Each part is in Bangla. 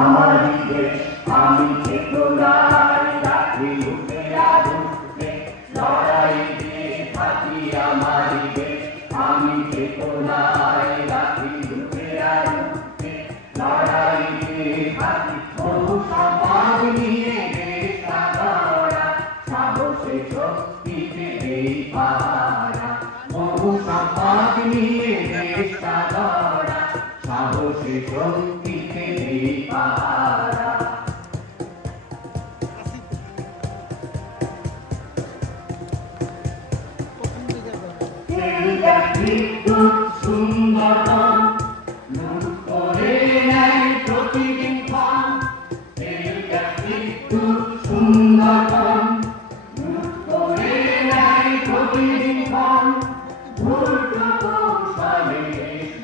আমারি দেশ আমি চেতনার রাখি উঠে আধুতে লড়াই দিয়ে থাকি আমারি দেশ আমি চেতনার রাখি উঠে আধুতে লড়াই দিয়ে থাকি বহু সমাজ নিয়ে দেশটা গড়া সাহসে শক্তিতে এই পাহারা বহু সমাজ নিয়ে দেশটা গড়া সাহসে শক্তিতে এই পাহারা সুন্দর লুট করে নেয় প্রতিদিন ক্ষণ সুন্দর লুট করে নেয় প্রতিদিন ক্ষণ ভুলট কৌশলে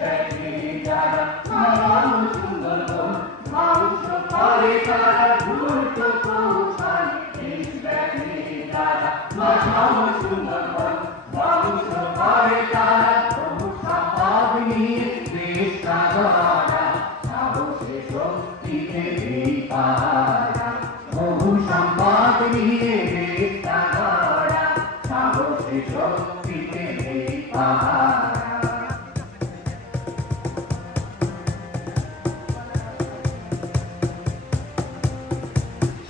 দেখে যারা মহান সুন্দরবন ধ্বংস করে তারা ভুলট কৌশলে দেখে যারা মহান সুন্দরবন ধ্বংস করে তারা বহু সম্পদ নিয়ে দেশটা গড়া সাহসে শক্তিতে এই পাহারা বহু সম্পদ নিয়ে দেশটা গড়া সাহসে শক্তিতে এই পাহারা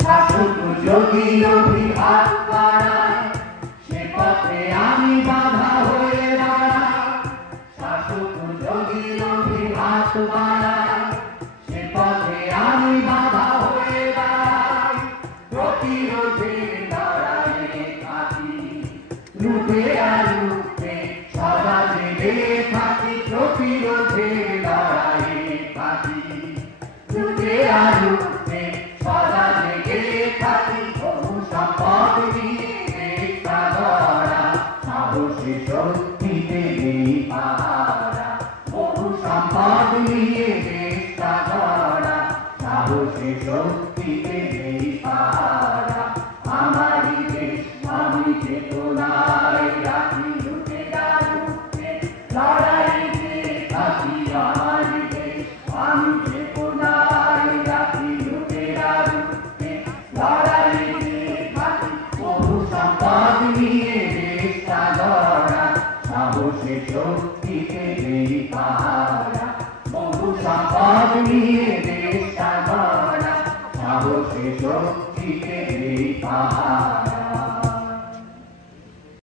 শাসক যদি অভিঘাত বাড়ায় সে পথে আমি বাধা হয়ে দাঁড়াই শাসক যদি অভিঘাত বাড়ায় সে পথে আমি বাধা হয়ে দাঁড়াই প্রতিরোধে লড়াইয়ে থাকি লুটে আর